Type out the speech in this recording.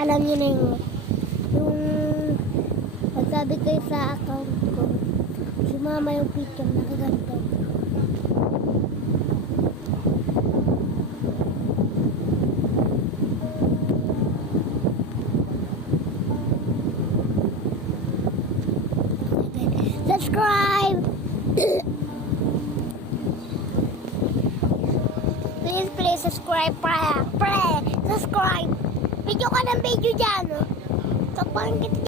alam niyo na yung nagsabi kayo sa account ko. Si mama yung picture nakaganto. Subscribe! Please subscribe, pre! Subscribe! Video ka ng video dyan, oh. Tapahan kita.